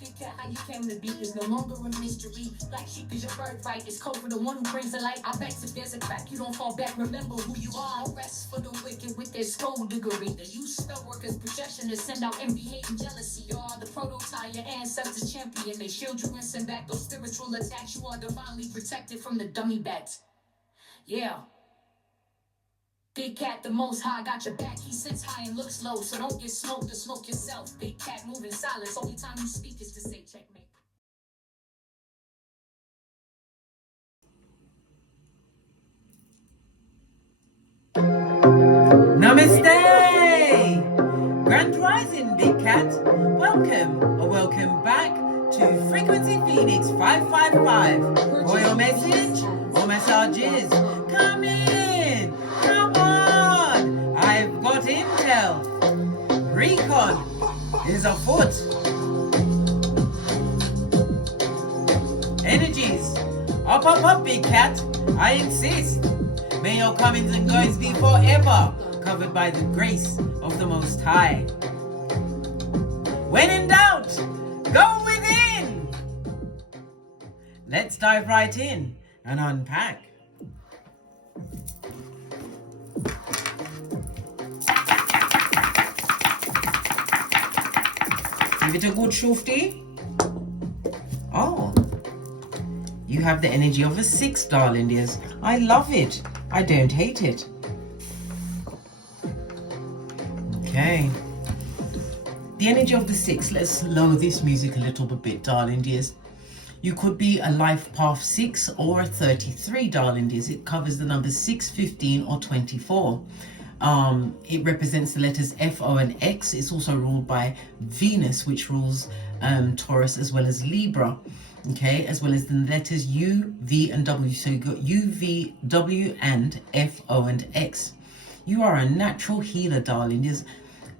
Big cat, how you came to be is no longer a mystery. Black sheep is your birthright. It's code for the one who brings the light. I bet if there's a crack, you don't fall back. Remember who you are. No rest for the wicked with their skullduggery. The use spell workers' projection to send out envy, hate, and jealousy. You are the prototype, your ancestors champion. They shield you and send back those spiritual attacks. You are divinely protected from the dummy bats. Yeah. Big cat, the most high, got your back. He sits high and looks low, so don't get smoked or smoke yourself. Big cat, move in silence. Only time you speak is to say checkmate. Namaste! Grand Rising, Big Cat. Welcome or welcome back to Frequency Phoenix 555. Royal message or messages? Come in! Come on! I've got intel. Recon is afoot. Energies. Up, Big Cat. I insist. May your comings and goings be forever covered by the grace of the Most High. When in doubt, go within. Let's dive right in and unpack. Give it a good shufti. Oh, you have the energy of a 6, darling dears. I love it. I don't hate it. Okay. The energy of the 6. Let's lower this music a little bit, darling dears. You could be a life path 6 or a 33, darling dears. It covers the numbers 6, 15 or 24. It represents the letters F, O and X. It's also ruled by Venus, which rules Taurus as well as Libra. Okay, as well as the letters U, V and W. So you've got U, V, W and F, O and X. You are a natural healer, darling dears.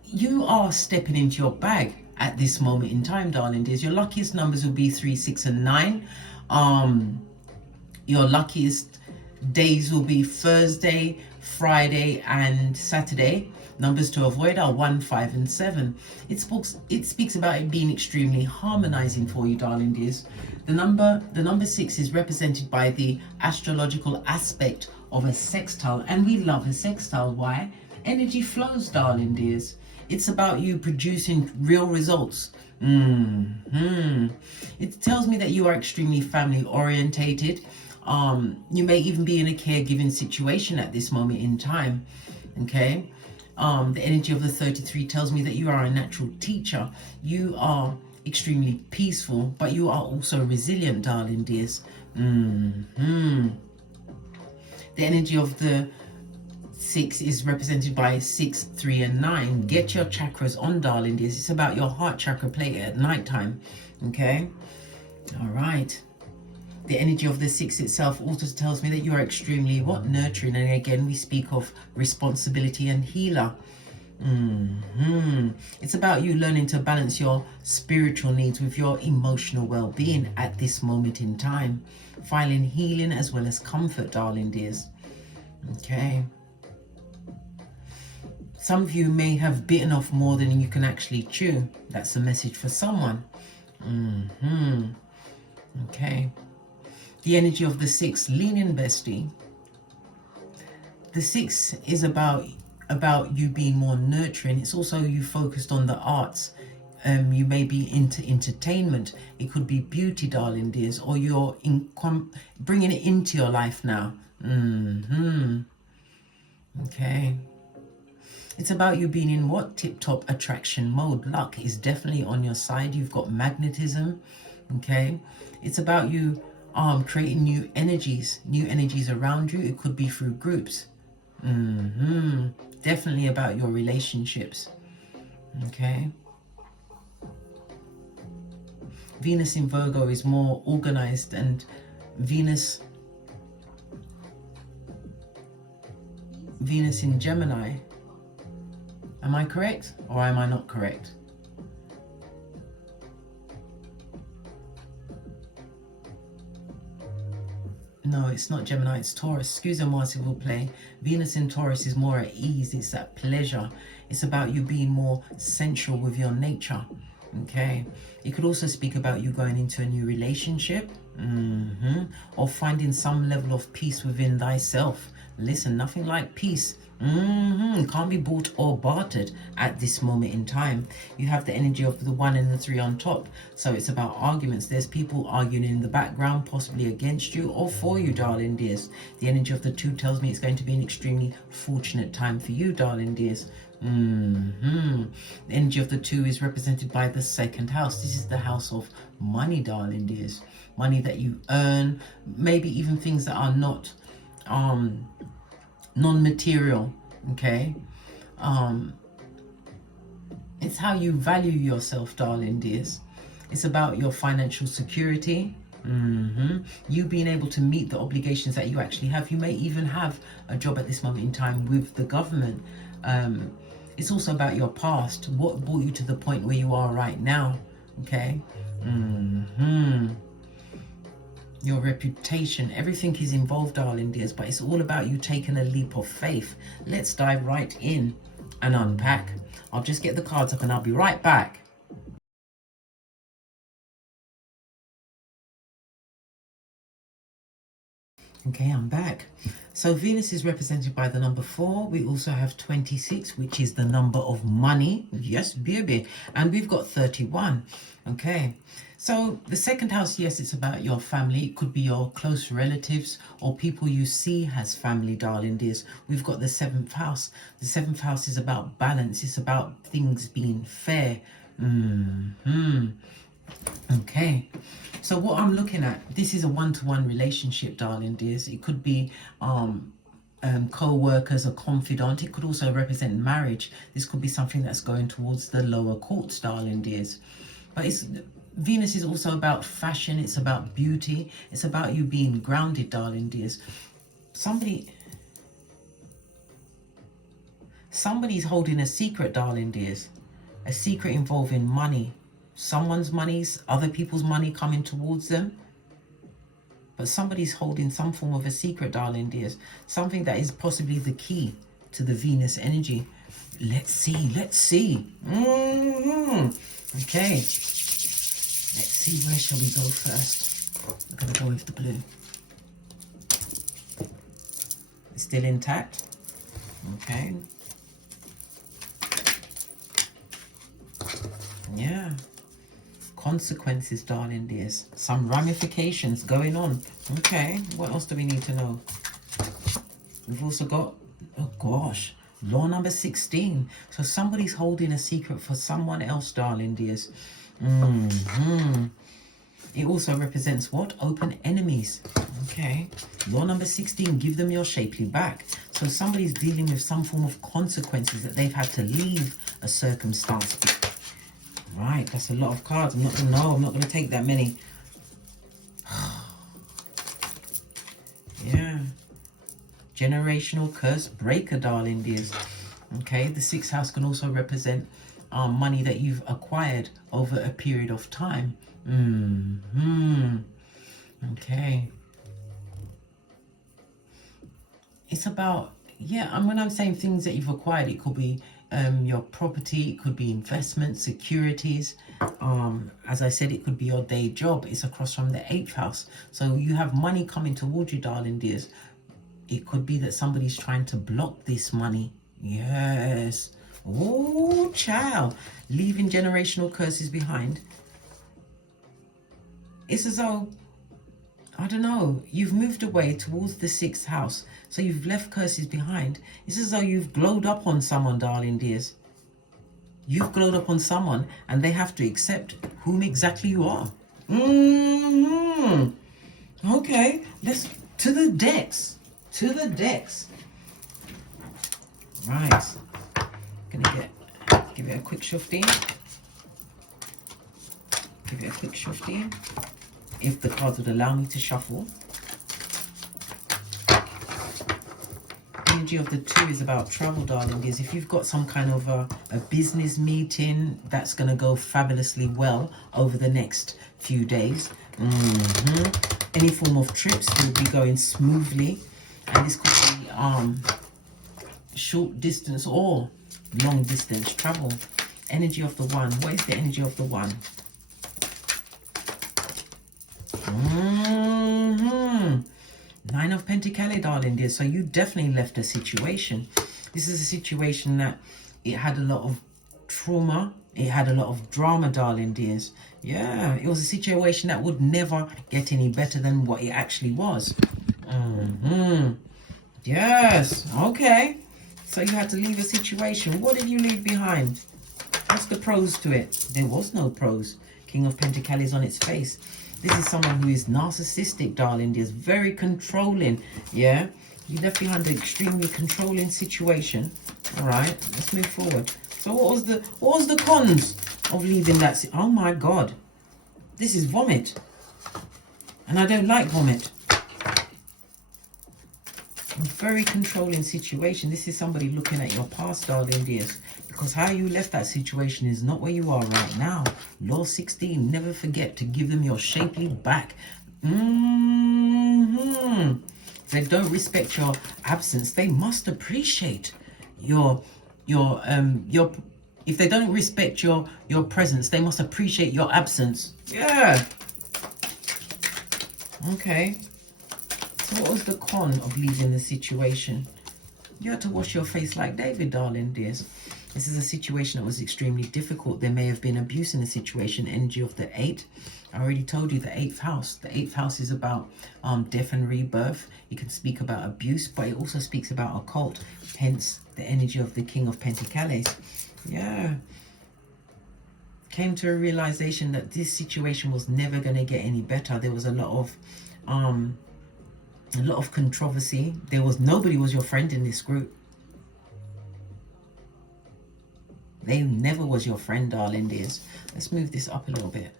You are stepping into your bag at this moment in time, darling dears. Your luckiest numbers will be 3, 6 and 9. Your luckiest days will be Thursday, Friday and Saturday. Numbers to avoid are 1, 5 and 7. It speaks about it being extremely harmonizing for you, darling dears. The number 6 is represented by the astrological aspect of a sextile, and we love a sextile. Why? Energy flows, darling dears. It's about you producing real results. It tells me that you are extremely family orientated. You may even be in a caregiving situation at this moment in time. Okay. The energy of the 33 tells me that you are a natural teacher. You are extremely peaceful, but you are also resilient, darling dears. The energy of the 6 is represented by 6, 3 and 9. Get your chakras on, darling dears. It's about your heart chakra plate at night time. Okay. All right. The energy of the 6 itself also tells me that you are extremely nurturing, and again we speak of responsibility and healer. It's about you learning to balance your spiritual needs with your emotional well-being at this moment in time, finding healing as well as comfort, darling dears. Okay. Some of you may have bitten off more than you can actually chew. That's a message for someone. Okay. The energy of the 6, lean in, bestie. The 6 is about you being more nurturing. It's also you focused on the arts. You may be into entertainment. It could be beauty, darling dears, or you're bringing it into your life now. Okay. It's about you being in tip-top attraction mode. Luck is definitely on your side. You've got magnetism. Okay. It's about you creating new energies around you. It could be through groups. Definitely about your relationships. Okay. Venus in Virgo is more organized, and Venus in Gemini. Am I correct or am I not correct? No, it's not Gemini, it's Taurus. Excusez-moi, s'il vous plaît. Venus in Taurus is more at ease. It's that pleasure. It's about you being more sensual with your nature. Okay, it could also speak about you going into a new relationship, or finding some level of peace within thyself. Listen, nothing like peace. Can't be bought or bartered at this moment in time. You have the energy of the 1 and the 3 on top, so it's about arguments. There's people arguing in the background, possibly against you or for you, darling dears. The energy of the 2 tells me it's going to be an extremely fortunate time for you, darling dears. The energy of the 2 is represented by the 2nd house. This is the house of money, darling dears. Money that you earn, maybe even things that are not non-material. Okay, it's how you value yourself, darling dears. It's about your financial security, you being able to meet the obligations that you actually have. You may even have a job at this moment in time with the government. It's also about your past, what brought you to the point where you are right now. Okay, your reputation, everything is involved, darling dears, but it's all about you taking a leap of faith. Let's dive right in and unpack. I'll just get the cards up and I'll be right back. Okay, I'm back. So Venus is represented by the number 4. We also have 26, which is the number of money. Yes, baby. And we've got 31. Okay, so the 2nd house, yes, it's about your family. It could be your close relatives or people you see as family, darling dears. We've got the 7th house. The 7th house is about balance. It's about things being fair. Okay, so what I'm looking at, this is a one-to-one relationship, darling dears. It could be co-workers, a confidant. It could also represent marriage. This could be something that's going towards the lower courts, darling dears. But Venus is also about fashion. It's about beauty. It's about you being grounded, darling dears. Somebody's holding a secret, darling dears. A secret involving money. Someone's money's, other people's money coming towards them. But somebody's holding some form of a secret, darling dears. Something that is possibly the key to the Venus energy. Let's see, let's see. Okay. Let's see, where shall we go first? We're going to go with the blue. It's still intact. Okay. Yeah. Consequences, darling dears. Some ramifications going on. Okay, what else do we need to know? We've also got, oh gosh, law number 16. So somebody's holding a secret for someone else, darling dears. It also represents what? Open enemies. Okay, law number 16, give them your shapely back. So somebody's dealing with some form of consequences that they've had to leave a circumstance. Right, that's a lot of cards. I'm not going to take that many. Yeah. Generational curse breaker, darling dears. Okay, the 6th house can also represent money that you've acquired over a period of time. Okay. It's about, yeah, and when I'm saying things that you've acquired, it could be your property, it could be investment, securities. As I said, it could be your day job. It's across from the 8th house. So you have money coming towards you, darling dears. It could be that somebody's trying to block this money. Yes. Oh, child. Leaving generational curses behind. It's as though, I don't know, you've moved away towards the 6th house. So you've left curses behind. It's as though you've glowed up on someone, darling dears. You've glowed up on someone and they have to accept whom exactly you are. Okay, let's to the decks. To the decks. Right. Gonna give it a quick shufty. Give it a quick shufty. If the cards would allow me to shuffle. Energy of the 2 is about travel, darling dears. If you've got some kind of a business meeting, that's going to go fabulously well over the next few days. Any form of trips will be going smoothly. And this could be short distance or long distance travel. Energy of the one. What is the energy of the one? Nine of Pentacles, darling dear. So you definitely left a situation. This is a situation that it had a lot of trauma. It had a lot of drama, darling dears. Yeah, it was a situation that would never get any better than what it actually was. Yes, okay. So you had to leave a situation. What did you leave behind? What's the pros to it? There was no pros. King of Pentacles on its face. This is someone who is narcissistic, darling. Is very controlling. Yeah, you left behind an extremely controlling situation. All right, let's move forward. So what was the cons of leaving that? Oh my God, this is vomit, and I don't like vomit. A very controlling situation. This is somebody looking at your past, darling dears, because how you left that situation is not where you are right now. Law 16, never forget to give them your shapely back. If they don't respect your absence, they must appreciate if they don't respect your presence, they must appreciate your absence. Yeah. Okay. So what was the con of leaving the situation? You had to wash your face like David, darling dears. This is a situation that was extremely difficult. There may have been abuse in the situation. Energy of the 8. I already told you the 8th house. The 8th house is about death and rebirth. It can speak about abuse, but it also speaks about occult. Hence, the energy of the King of Pentacles. Yeah. Came to a realization that this situation was never going to get any better. There was a lot of controversy. Nobody was your friend in this group. They never was your friend, darling dears. Let's move this up a little bit.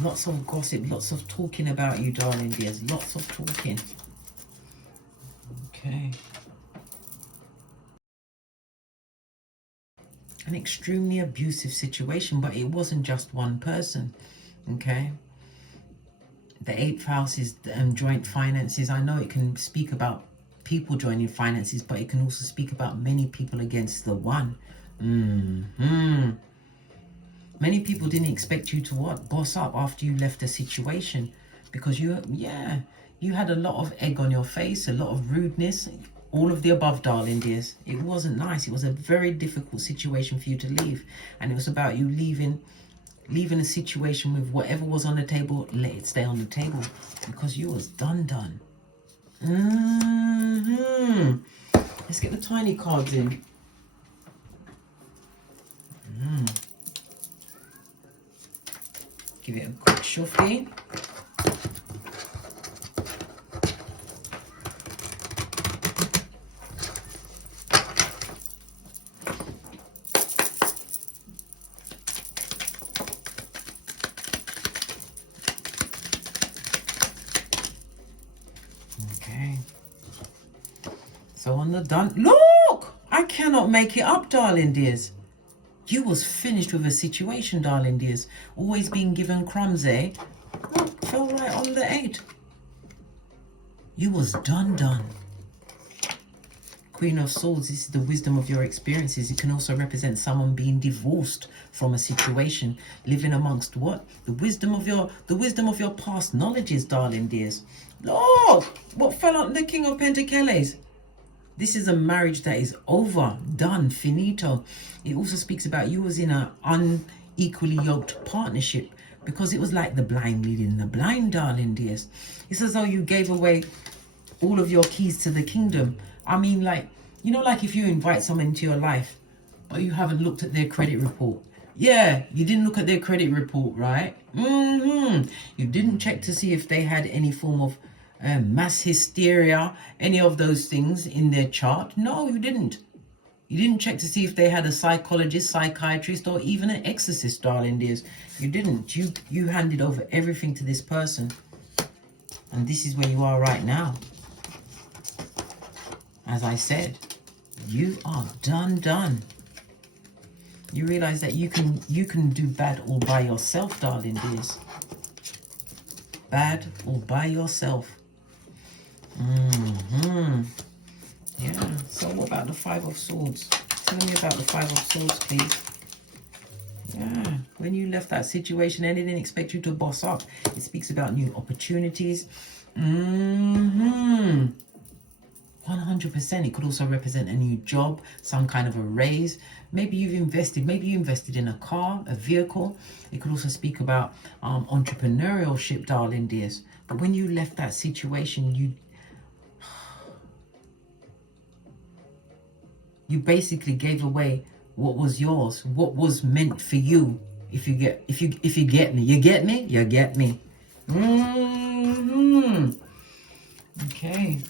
Lots of gossip, lots of talking about you, darling dears. Lots of talking. Okay. An extremely abusive situation, but it wasn't just one person. Okay. The 8th house is joint finances. I know it can speak about people joining finances, but it can also speak about many people against the one. Many people didn't expect you to boss up after you left a situation, because you had a lot of egg on your face, a lot of rudeness, all of the above, darling dears. It wasn't nice. It was a very difficult situation for you to leave, and it was about you leaving a situation with whatever was on the table, let it stay on the table, because you was done. Let's get the tiny cards in. Give it a quick shuffle. Okay. So on the done. Look! I cannot make it up, darling dears. You was finished with a situation, darling dears. Always being given crumbs, eh? Look, fell right on the 8. You was done. Queen of Swords, this is the wisdom of your experiences. It can also represent someone being divorced from a situation, living amongst what? The wisdom of your past knowledges, darling dears. Look, what fell on the King of Pentacles? This is a marriage that is over, done, finito. It also speaks about you was in an unequally yoked partnership, because it was like the blind leading the blind, darling dears. It's as though you gave away all of your keys to the kingdom. I mean, like, you know, like if you invite someone into your life, but you haven't looked at their credit report. Yeah, you didn't look at their credit report, right? You didn't check to see if they had any form of mass hysteria, any of those things in their chart. No, you didn't. You didn't check to see if they had a psychologist, psychiatrist, or even an exorcist, darling dears. You didn't. You handed over everything to this person. And this is where you are right now. As I said, you are done. You realize that you can do bad all by yourself, darling dears. Bad all by yourself. Yeah. So what about the 5 of Swords? Tell me about the Five of Swords, please. Yeah, when you left that situation, they didn't expect you to boss up. It speaks about new opportunities. 100%. It could also represent a new job, some kind of a raise. Maybe you invested in a car, a vehicle. It could also speak about entrepreneurship, darling dears. But when you left that situation, you basically gave away what was yours, what was meant for you. If you get me, you get me. Okay.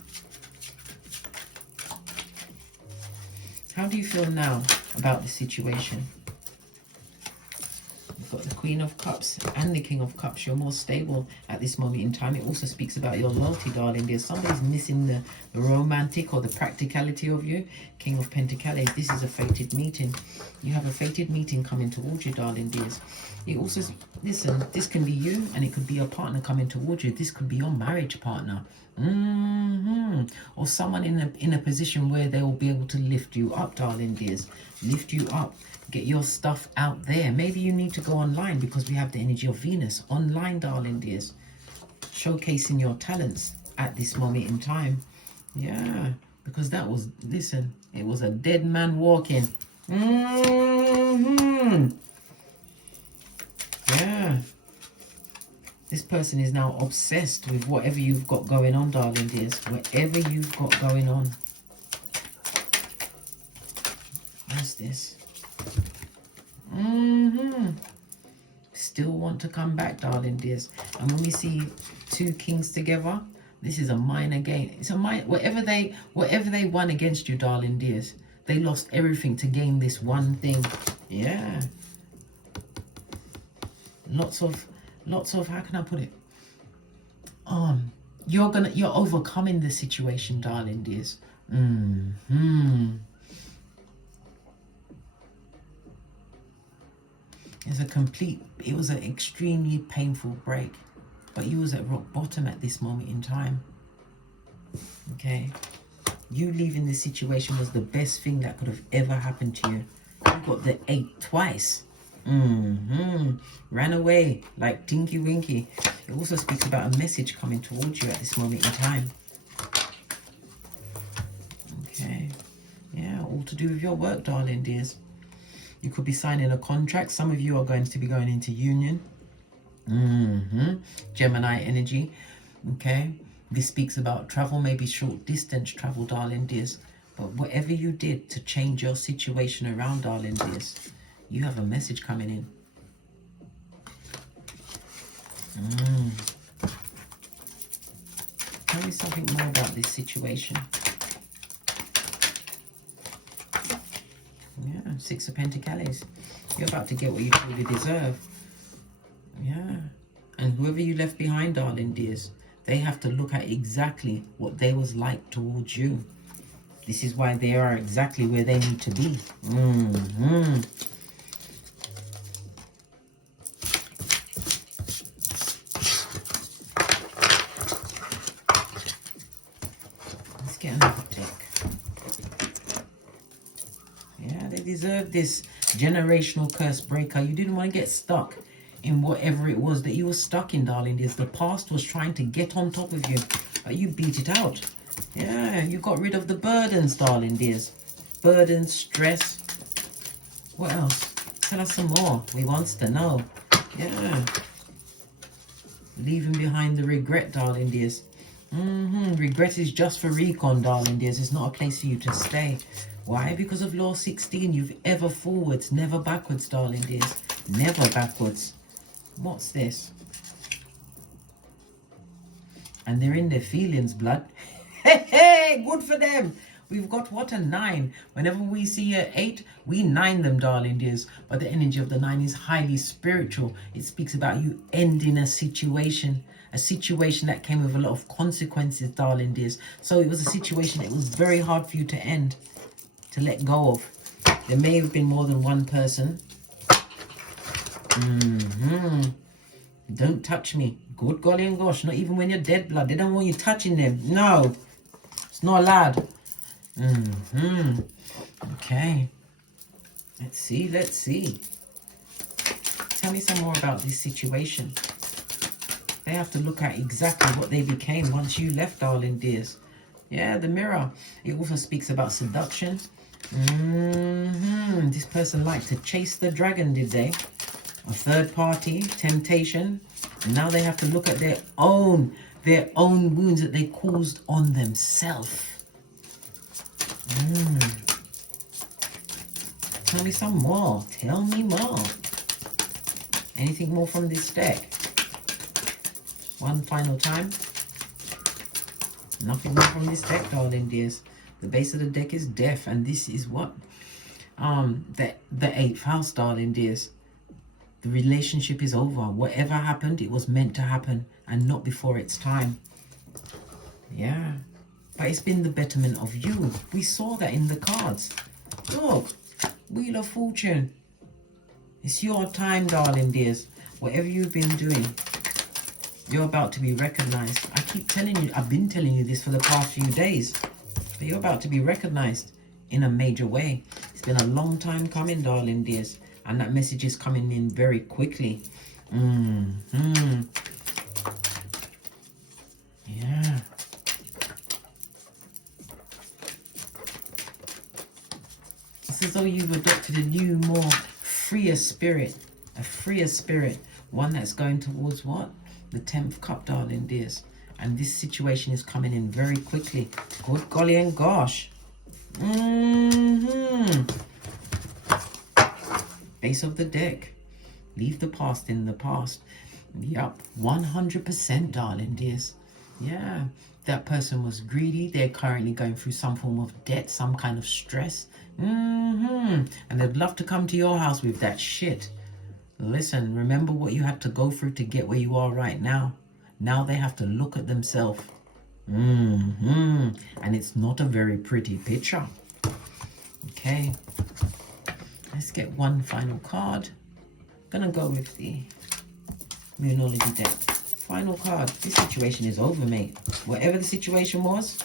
How do you feel now about the situation? You've got the Queen of Cups and the King of Cups. You're more stable at this moment in time. It also speaks about your loyalty, darling. There's somebody's missing the romantic or the practicality of you. King of Pentacles. This is a fated meeting. You have a fated meeting coming towards you, darling dears. It also, listen, this can be you and it could be your partner coming towards you. This could be your marriage partner. Or someone in a position where they will be able to lift you up, darling dears. Lift you up. Get your stuff out there. Maybe you need to go online because we have the energy of Venus. Online, darling dears. Showcasing your talents at this moment in time. Yeah. Because that was, listen, it was a dead man walking. Yeah. This person is now obsessed with whatever you've got going on, darling dears. Whatever you've got going on. What's this? Still want to come back, darling dears. And when we see two kings together, this is a minor gain. It's a minor, whatever they won against you, darling dears, they lost everything to gain this one thing. Yeah. Lots of, how can I put it? You're overcoming the situation, darling dears. It was an extremely painful break, but you was at rock bottom at this moment in time. Okay, you leaving the situation was the best thing that could have ever happened to you. You got the 8 twice. Ran away like Tinky Winky. It also speaks about a message coming towards you at this moment in time. Okay, yeah, all to do with your work, darling dears. You could be signing a contract. Some of you are going to be going into union. Gemini energy. Okay. This speaks about travel, maybe short distance travel, darling dears. But whatever you did to change your situation around, darling dears, you have a message coming in. Tell me something more about this situation. Yeah, 6 of Pentacles. You're about to get what you truly deserve. Yeah. And whoever you left behind, darling dears, they have to look at exactly what they was like towards you. This is why they are exactly where they need to be. Let's get another deck. Yeah, they deserve this generational curse breaker. You didn't want to get stuck in whatever it was that you were stuck in, darling dears. The past was trying to get on top of you, but you beat it out. Yeah, you got rid of the burdens, darling dears. Burdens, stress. What else? Tell us some more. We wants to know. Yeah. Leaving behind the regret, darling dears. Regret is just for recon, darling dears. It's not a place for you to stay. Why? Because of law 16. You've ever forwards, never backwards, darling dears. Never backwards. What's this? And they're in their feelings, blood. Hey, good for them. We've got what, a 9. Whenever we see a 8, we 9 them, darling dears. But the energy of the 9 is highly spiritual. It speaks about you ending a situation that came with a lot of consequences, darling dears. So it was a situation that was very hard for you to end, to let go of. There may have been more than one person. Don't touch me. Good golly and gosh, not even when you're dead, blood. They don't want you touching them. No, it's not allowed. Okay. Let's see, let's see. Tell me some more about this situation. They have to look at exactly what they became once you left, darling dears. Yeah, the mirror. It also speaks about seduction. This person liked to chase the dragon, did they? A third party, temptation. And now they have to look at their own wounds that they caused on themselves. Tell me some more. Tell me more. Anything more from this deck? One final time. Nothing more from this deck, darling dears. The base of the deck is death, and this is what? The 8th house, darling dears. The relationship is over. Whatever happened, it was meant to happen, and not before its time. Yeah. But it's been the betterment of you. We saw that in the cards. Look. Wheel of Fortune. It's your time, darling dears. Whatever you've been doing, you're about to be recognized. I keep telling you, I've been telling you this for the past few days. But you're about to be recognized in a major way. It's been a long time coming, darling dears. And that message is coming in very quickly. Yeah. It's as though you've adopted a new, more freer spirit. A freer spirit. One that's going towards what? The 10th cup, darling dears. And this situation is coming in very quickly. Good golly and gosh. Base of the deck. Leave the past in the past. Yup. 100%, darling dears. Yeah. That person was greedy. They're currently going through some form of debt, some kind of stress. And they'd love to come to your house with that shit. Listen, remember what you had to go through to get where you are right now. Now they have to look at themselves. And it's not a very pretty picture. Okay. Let's get one final card. Gonna go with the Numerology deck. Final card. This situation is over, mate. Whatever the situation was,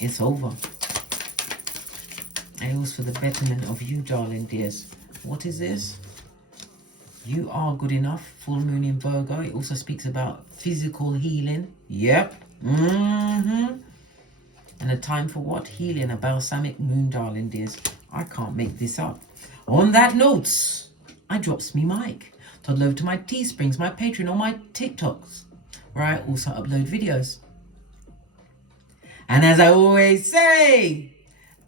it's over. And it was for the betterment of you, darling dears. What is this? You are good enough. Full moon in Virgo. It also speaks about physical healing. Yep. And a time for what? Healing. A balsamic moon, darling dears. I can't make this up. On that note, I drops me mic. Toddle over to my Teesprings, my Patreon, or my TikToks, where I also upload videos. And as I always say,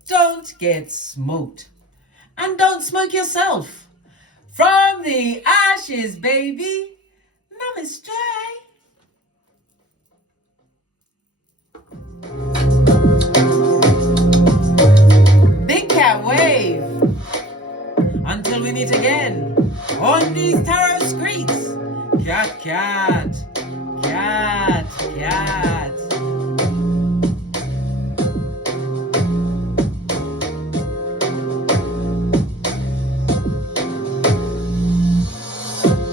don't get smoked. And don't smoke yourself. From the ashes, baby. Namaste. Big cat wave. Until we meet again on these tarot streets. Cat, cat, cat, cat.